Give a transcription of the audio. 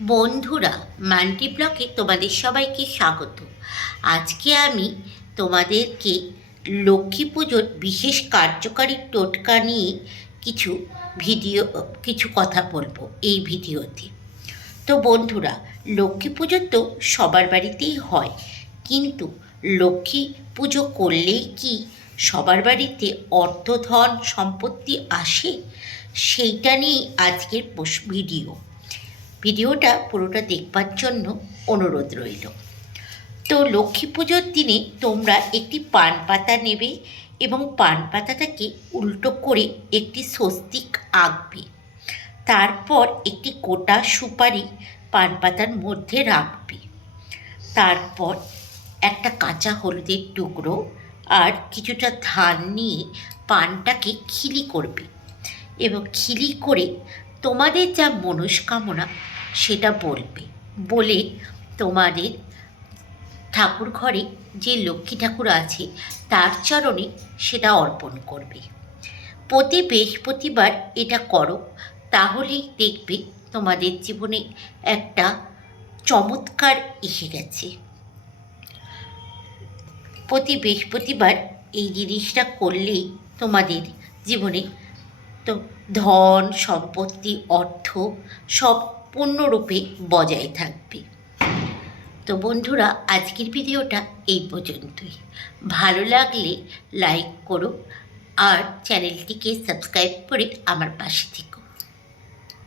বন্ধুরা, মাল্টি ব্লকে তোমাদের সবাইকে স্বাগত। আজকে আমি তোমাদেরকে লক্ষ্মী পুজোর বিশেষ কার্যকারী টোটকা নিয়ে কিছু কিছু কথা বলবো এই ভিডিওতে। তো বন্ধুরা, লক্ষ্মী পুজো তো সবার বাড়িতেই হয়, কিন্তু লক্ষ্মী পুজো করলেই কি সবার বাড়িতে অর্থ, ধন, সম্পত্তি আসে? সেইটা নিয়েই আজকের ভিডিওটা পুরোটা দেখবার জন্য অনুরোধ রইল। তো লক্ষ্মী পুজোর দিনে তোমরা একটি পান পাতা নেবে এবং পান পাতাটাকে উল্টো করে একটি স্বস্তিক আঁকবে। তারপর একটি গোটা সুপারি পান পাতার মধ্যে রাখবে। তারপর একটা কাঁচা হলুদের টুকরো আর কিছুটা ধান নিয়ে পানটাকে খিলি করবে এবং খিলি করে তোমাদের যা মনস্কামনা সেটা বলবে। বলে তোমাদের ঠাকুর ঘরে যে লক্ষ্মী ঠাকুর আছে তার চরণে সেটা অর্পণ করবে। প্রতি বৃহস্পতিবার এটা করো, তাহলেই দেখবে তোমাদের জীবনে একটা চমৎকার এসে গেছে। প্রতি বৃহস্পতিবার এই জিনিসটা করলেই তোমাদের জীবনে তো ধন, সম্পত্তি, অর্থ সব পূর্ণরূপে বজায় থাকবে। তো বন্ধুরা, আজকের ভিডিওটা এই পর্যন্তই। ভালো লাগলে লাইক করো আর চ্যানেলটিকে সাবস্ক্রাইব করে আমার পাশে থেকো।